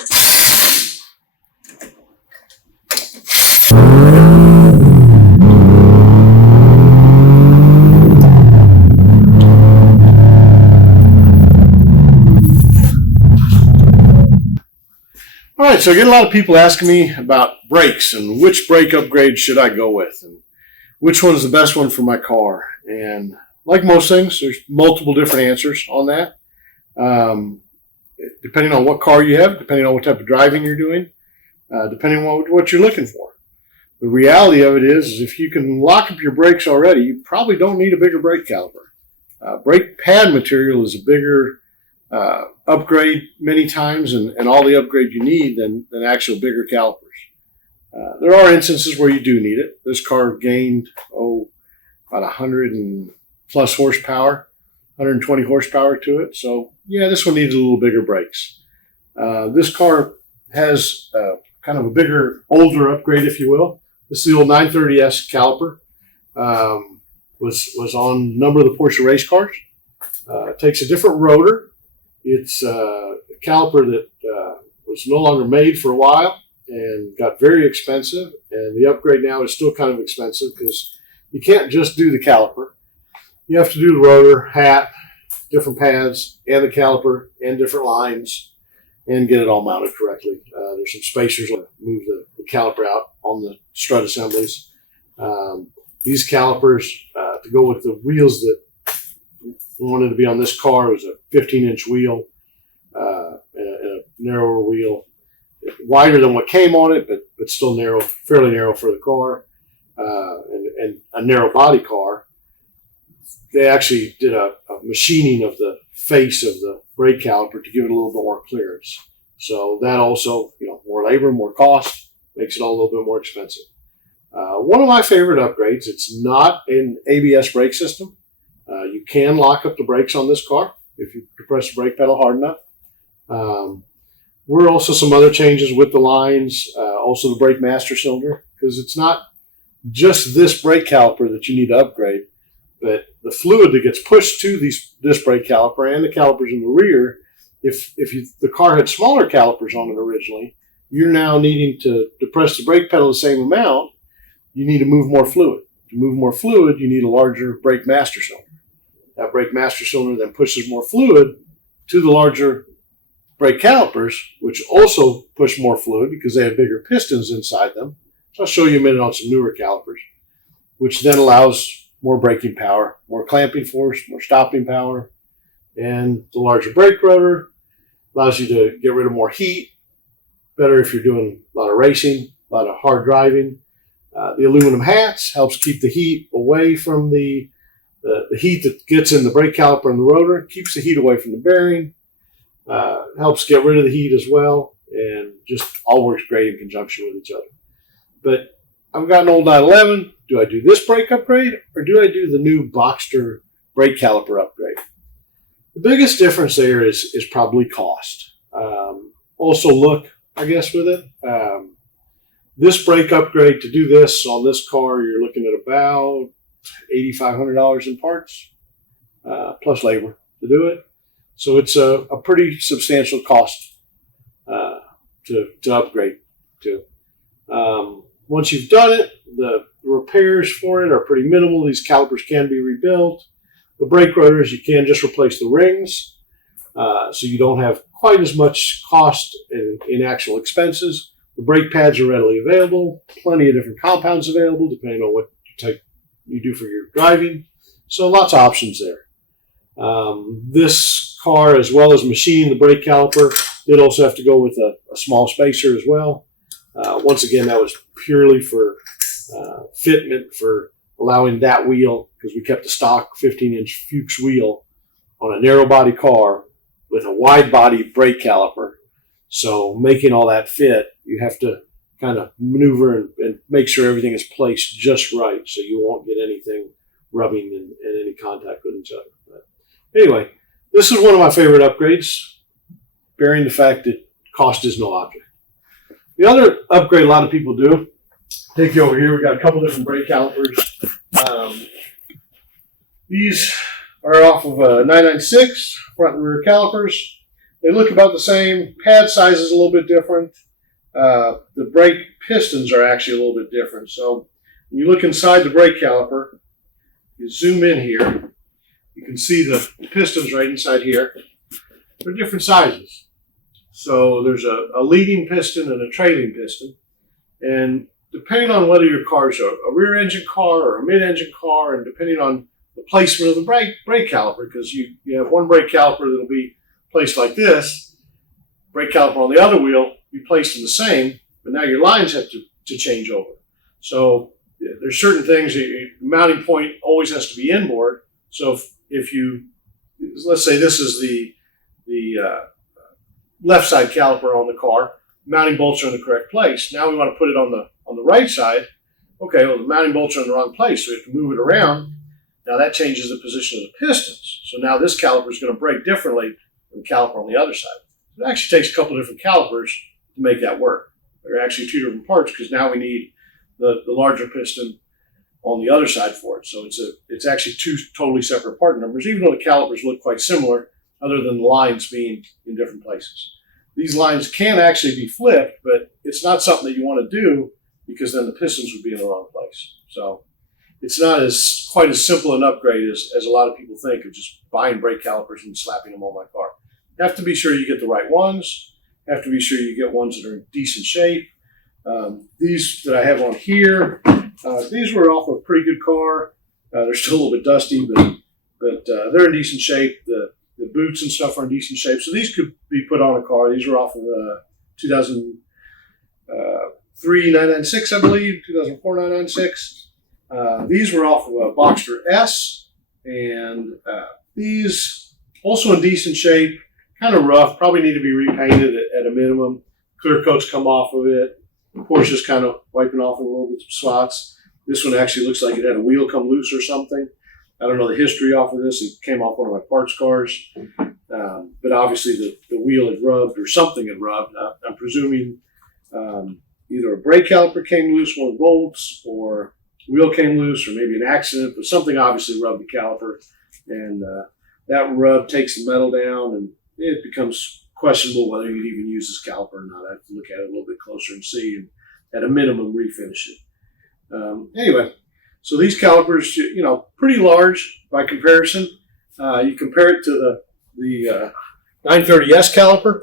All right, so I get a lot of people asking me about brakes and which brake upgrade should I go with and which one is the best one for my car. And like most things, there's multiple different answers on that. Depending on what car you have, depending on what type of driving you're doing, depending on what you're looking for. The reality of it is if you can lock up your brakes already, you probably don't need a bigger brake caliper. Brake pad material is a bigger upgrade many times and all the upgrade you need than actual bigger calipers. There are instances where you do need it. This car gained, about 100 and plus horsepower, 120 horsepower to it. So yeah, this one needs a little bigger brakes. This car has kind of a bigger, older upgrade, if you will. This is the old 930S caliper. Was on a number of the Porsche race cars. It takes a different rotor. It's a caliper that was no longer made for a while and got very expensive. And the upgrade now is still kind of expensive because you can't just do the caliper. You have to do the rotor, hat, different pads, and the caliper, and different lines, and get it all mounted correctly. There's some spacers that move the caliper out on the strut assemblies. These calipers, to go with the wheels that wanted to be on this car, was a 15-inch wheel and a narrower wheel, wider than what came on it, but still narrow, fairly narrow for the car, and a narrow body car. They actually did a machining of the face of the brake caliper to give it a little bit more clearance. So that also, more labor, more cost, makes it all a little bit more expensive. One of my favorite upgrades, it's not an ABS brake system. You can lock up the brakes on this car if you press the brake pedal hard enough. We're also some other changes with the lines, also the brake master cylinder, because it's not just this brake caliper that you need to upgrade, but the fluid that gets pushed to this brake caliper and the calipers in the rear, if the car had smaller calipers on it originally, you're now needing to press the brake pedal the same amount, you need to move more fluid. To move more fluid, you need a larger brake master cylinder. That brake master cylinder then pushes more fluid to the larger brake calipers, which also push more fluid because they have bigger pistons inside them. So I'll show you a minute on some newer calipers, which then allows more braking power, more clamping force, more stopping power, and the larger brake rotor allows you to get rid of more heat. Better if you're doing a lot of racing, a lot of hard driving. The aluminum hats helps keep the heat away from the heat that gets in the brake caliper and the rotor, keeps the heat away from the bearing, helps get rid of the heat as well, and just all works great in conjunction with each other. But I've got an old 911. Do I do this brake upgrade or do I do the new Boxster brake caliper upgrade? The biggest difference there is probably cost. Also look, I guess, with it. This brake upgrade, to do this on this car, you're looking at about $8,500 in parts, plus labor to do it. So it's a pretty substantial cost to upgrade to. Once you've done it, the repairs for it are pretty minimal. These calipers can be rebuilt. The brake rotors, you can just replace the rings, so you don't have quite as much cost in actual expenses. The brake pads are readily available, plenty of different compounds available depending on what type you do for your driving. So lots of options there. This car, as well as machining the brake caliper, did also have to go with a small spacer as well. Once again, that was purely for fitment, for allowing that wheel, because we kept the stock 15-inch Fuchs wheel on a narrow body car with a wide body brake caliper. So making all that fit, you have to kind of maneuver and make sure everything is placed just right so you won't get anything rubbing in any contact with each other. But anyway, this is one of my favorite upgrades, bearing the fact that cost is no object. The other upgrade a lot of people do, take you over here, we've got a couple different brake calipers. These are off of a 996 front and rear calipers. They look about the same. Pad size is a little bit different. The brake pistons are actually a little bit different. So when you look inside the brake caliper, you zoom in here, you can see the pistons right inside here. They're different sizes. So there's a leading piston and a trailing piston. And depending on whether your car is a rear engine car or a mid-engine car, and depending on the placement of the brake caliper, because you have one brake caliper that'll be placed like this, brake caliper on the other wheel be placed in the same, but now your lines have to change over. So there's certain things, the mounting point always has to be inboard. So if you, let's say this is the left side caliper on the car, mounting bolts are in the correct place. Now we want to put it on the right side. Okay, well, the mounting bolts are in the wrong place, so we have to move it around. Now that changes the position of the pistons. So now this caliper is going to brake differently than the caliper on the other side. It actually takes a couple of different calipers to make that work. They're actually two different parts because now we need the larger piston on the other side for it. So it's actually two totally separate part numbers, even though the calipers look quite similar, other than the lines being in different places. These lines can actually be flipped, but it's not something that you want to do because then the pistons would be in the wrong place. So it's not quite as simple an upgrade as a lot of people think of just buying brake calipers and slapping them on my car. You have to be sure you get the right ones. You have to be sure you get ones that are in decent shape. These that I have on here, these were off a pretty good car. They're still a little bit dusty, but they're in decent shape. The boots and stuff are in decent shape. So these could be put on a car. These were off of 2003 996, I believe, 2004 996. These were off of a Boxster S, and these also in decent shape, kind of rough, probably need to be repainted at a minimum. Clear coats come off of it. The Porsche's kind of wiping off a little bit of spots. This one actually looks like it had a wheel come loose or something. I don't know the history off of this. It came off one of my parts cars. But obviously the wheel had rubbed or something had rubbed. I'm presuming either a brake caliper came loose, one of the bolts, or wheel came loose, or maybe an accident, but something obviously rubbed the caliper. And that rub takes the metal down, and it becomes questionable whether you'd even use this caliper or not. I have to look at it a little bit closer and see, and at a minimum refinish it. Anyway, so these calipers, pretty large by comparison. You compare it to the 930S caliper.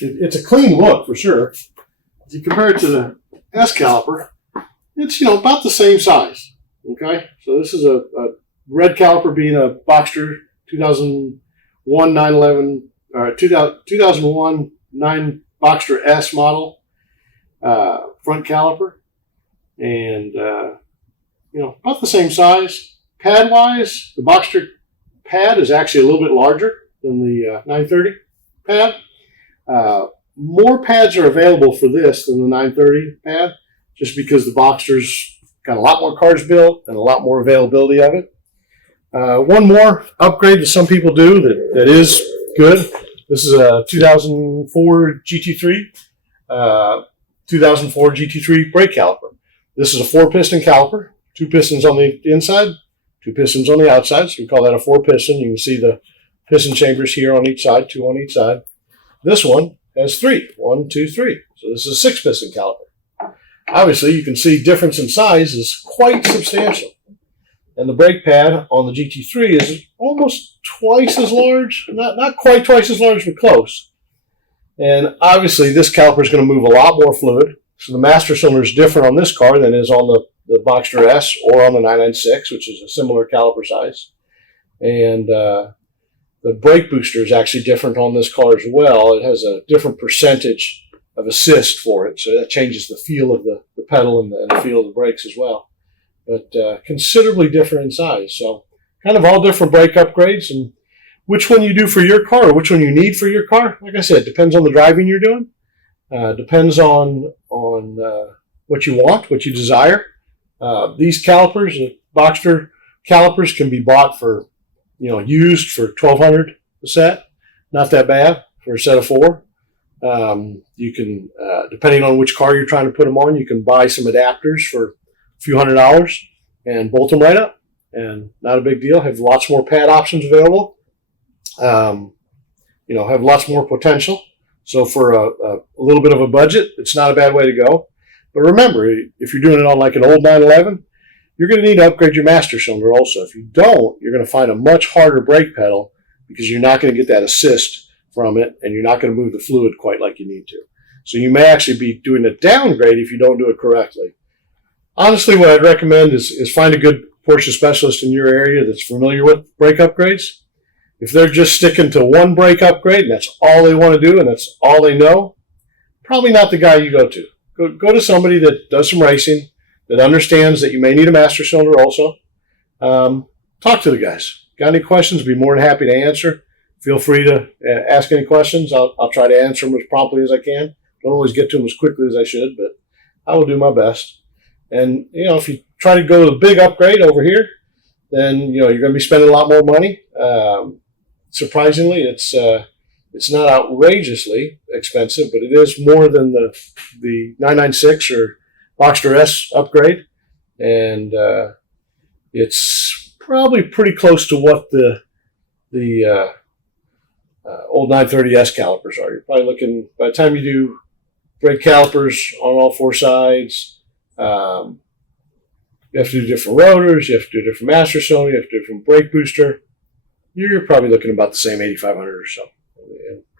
It's a clean look for sure. If you compare it to the S caliper, it's about the same size. Okay, so this is a red caliper being a Boxster 2001 911 or 2001 9 Boxster S model front caliper, and about the same size. Pad wise, the Boxster pad is actually a little bit larger than the 930 pad. More pads are available for this than the 930 pad, just because the Boxster's got a lot more cars built and a lot more availability of it. One more upgrade that some people do that is good. This is a 2004 GT3, 2004 GT3 brake caliper. This is a 4-piston caliper, 2 pistons on the inside, 2 pistons on the outside, so we call that a 4-piston. You can see the piston chambers here on each side, 2 on each side. This one has 3, 1, 2, 3. So this is a 6-piston caliper. Obviously, you can see difference in size is quite substantial. And the brake pad on the GT3 is almost twice as large, not quite twice as large, but close. And obviously, this caliper is going to move a lot more fluid. So the master cylinder is different on this car than it is on the Boxster S or on the 996, which is a similar caliper size. And the brake booster is actually different on this car as well. It has a different percentage of assist for it, so that changes the feel of the pedal and the feel of the brakes as well. But considerably different in size. So kind of all different brake upgrades, and which one you do for your car or which one you need for your car, like I said, depends on the driving you're doing. Depends on what you want, what you desire. These calipers, the Boxster calipers, can be bought for, used for $1,200 a set. Not that bad for a set of 4. You can, depending on which car you're trying to put them on, you can buy some adapters for a few $100s and bolt them right up. And not a big deal. Have lots more pad options available. have lots more potential. So for a little bit of a budget, it's not a bad way to go. But remember, if you're doing it on like an old 911, you're going to need to upgrade your master cylinder also. If you don't, you're going to find a much harder brake pedal because you're not going to get that assist from it, and you're not going to move the fluid quite like you need to. So you may actually be doing a downgrade if you don't do it correctly. Honestly, what I'd recommend is find a good Porsche specialist in your area that's familiar with brake upgrades. If they're just sticking to one brake upgrade and that's all they want to do and that's all they know, probably not the guy you go to. Go to somebody that does some racing, that understands that you may need a master cylinder also. Talk to the guys. Got any questions? Be more than happy to answer. Feel free to ask any questions. I'll try to answer them as promptly as I can. Don't always get to them as quickly as I should, but I will do my best. And, if you try to go to the big upgrade over here, then, you're going to be spending a lot more money. Surprisingly, it's not outrageously expensive, but it is more than the 996 or Boxster S upgrade. And it's probably pretty close to what the old 930S calipers are. You're probably looking, by the time you do brake calipers on all four sides, you have to do different rotors, you have to do a different master cylinder, you have to do a different brake booster. You're probably looking about the same $8,500 or so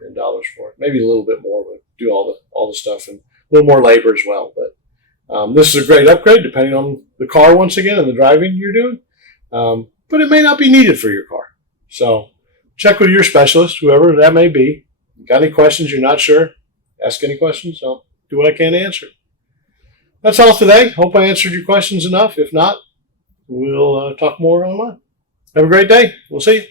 in dollars for it. Maybe a little bit more, but do all the stuff and a little more labor as well. But this is a great upgrade depending on the car once again and the driving you're doing. But it may not be needed for your car. So check with your specialist, whoever that may be. Got any questions you're not sure? Ask any questions. I'll do what I can to answer. That's all today. Hope I answered your questions enough. If not, we'll talk more online. Have a great day. We'll see you.